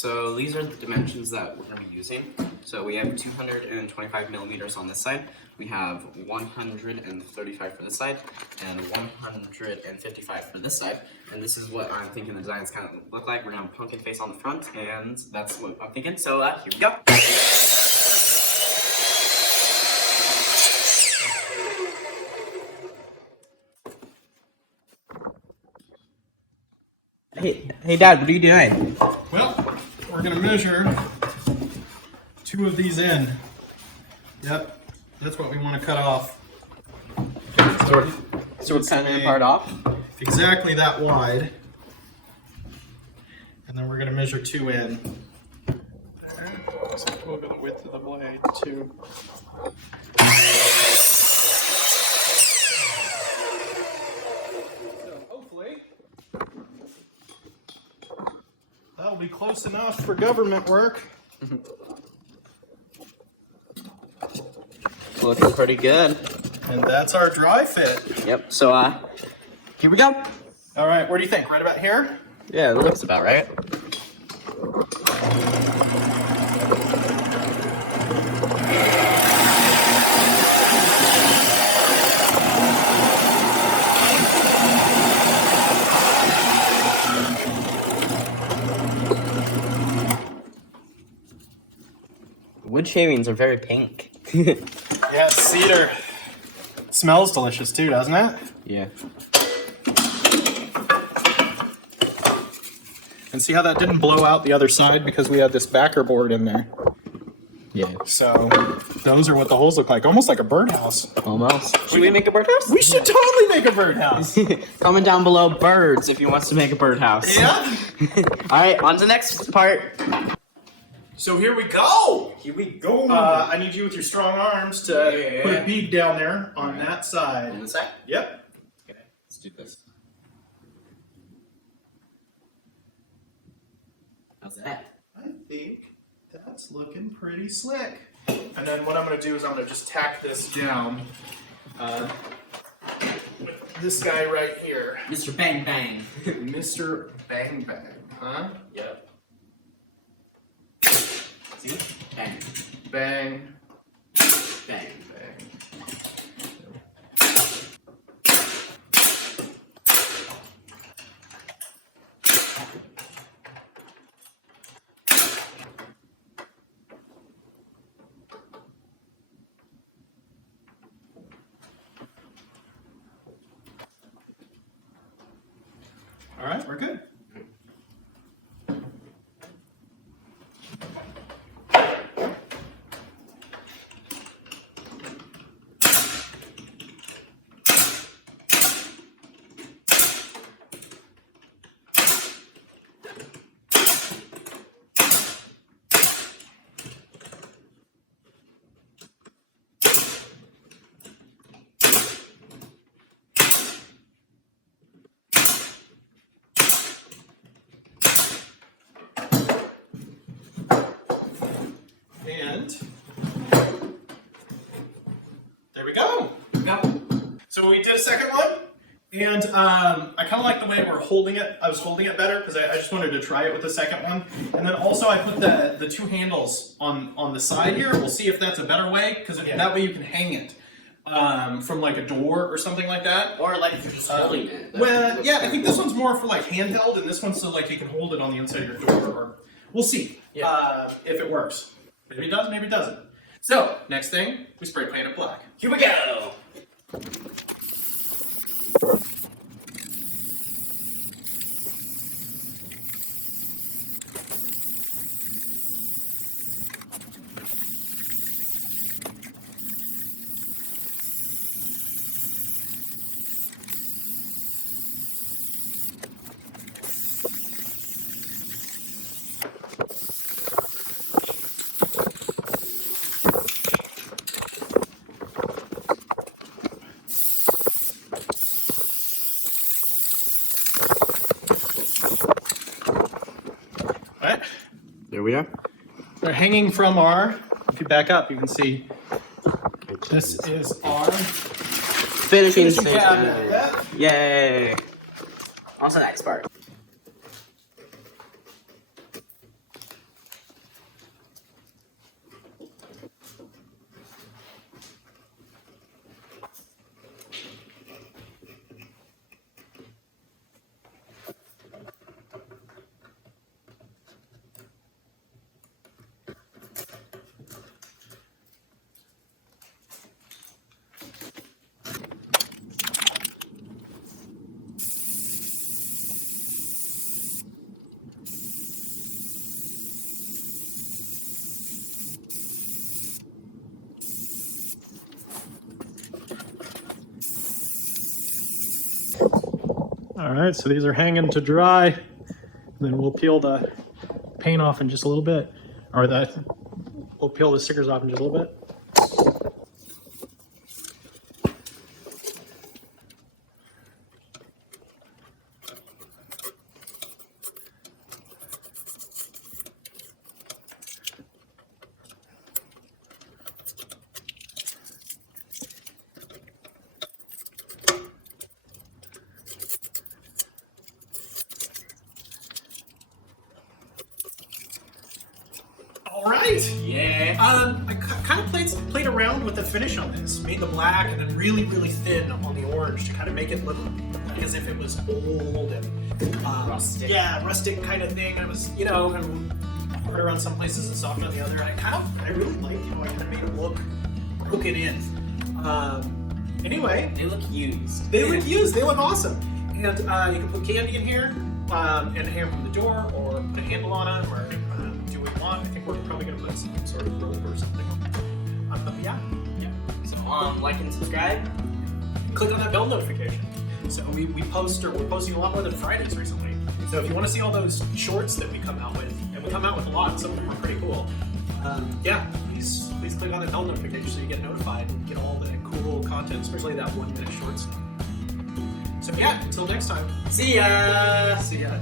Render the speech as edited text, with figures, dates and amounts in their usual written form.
so these are the dimensions that we're going to be using. So we have 225 millimeters on this side, we have 135 for this side, and 155 for this side. And this is what I'm thinking the designs kind of look like. We're going to have a pumpkin face on the front, and that's what I'm thinking. So here we go. Hey Dad, what are you doing? Well, we're gonna measure 2 of these in. Yep, that's what we want to cut off. So we're cutting it part off? Exactly that wide. And then we're gonna measure 2 in. There. So over the width of the blade, 2. So hopefully that'll be close enough for government work. Looking pretty good. And that's our dry fit. Yep, so here we go. All right, where do you think? Right about here? Yeah, that looks about right. Wood shavings are very pink. Yeah, cedar. Smells delicious too, doesn't it? Yeah. And see how that didn't blow out the other side because we had this backer board in there. Yeah. So those are what the holes look like, almost like a birdhouse. Almost. Should we make a birdhouse? We should totally make a birdhouse. Comment down below birds if you want us to make a birdhouse. Yeah. Alright, on to the next part. So here we go. Here we go. I need you with your strong arms to put a bead down there on that side. On the side? Yep. Okay, let's do this. How's that? I think that's looking pretty slick. And then what I'm going to do is I'm going to just tack this down with this guy right here. Mr. Bang Bang. Mr. Bang Bang, huh? Yep. See? Bang. Bang. Bang. Bang. All right, we're good. And there we go. So we did a second one, and I kind of like the way we're holding it. I was holding it better because I just wanted to try it with the second one. And then also I put the 2 handles on the side here. We'll see if that's a better way, because that way you can hang it from like a door or something like that. Or like if you're just holding it. Well, yeah, I think this one's more for like handheld, and this one's so like you can hold it on the inside of your door. Or we'll see if it works. Maybe it does, maybe it doesn't. So, next thing, we spray paint it black. Here we go. Alright, There we are. they're hanging from our, if you back up, you can see this is our Finishing cabinet. station. Yay. On to the next part. All right, so these are hanging to dry. And then we'll peel the paint off in just a little bit. Or we'll peel the stickers off in just a little bit. All right. Yeah. I kind of played around with the finish on this. Made the black and then really, really thin on the orange to kind of make it look like as if it was old and Rustic. Yeah, rustic kind of thing. And it was, you know, kind of hard around some places and soft on the other. And I really liked how I kind of made it look broken in. Anyway, They look used. they look used. They look awesome. And you can put candy in here and hang from the door, or put a handle on them, or do what you want. I think we're probably going to put some sort of rope or something on. But yeah, So like and subscribe. click on that bell notification. So we're posting a lot more than Fridays recently. So if you want to see all those shorts that we come out with, and we come out with a lot, some of them are pretty cool. Please click on the bell notification so you get notified and get all the cool content, especially that 1 minute short stuff. So yeah, until next time. See ya. See ya.